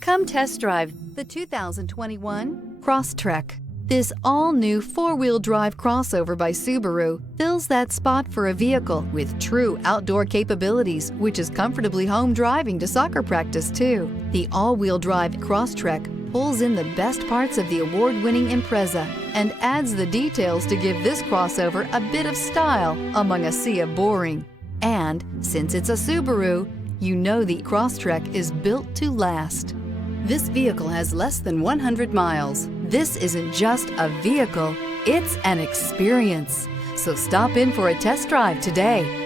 Come test drive the 2021 Crosstrek. This all-new four-wheel drive crossover by Subaru fills that spot for a vehicle with true outdoor capabilities, which is comfortably home driving to soccer practice too. The all-wheel drive Crosstrek pulls in the best parts of the award-winning Impreza and adds the details to give this crossover a bit of style among a sea of boring. And since it's a Subaru, you know the Crosstrek is built to last. This vehicle has less than 100 miles. This isn't just a vehicle, it's an experience. So stop in for a test drive today.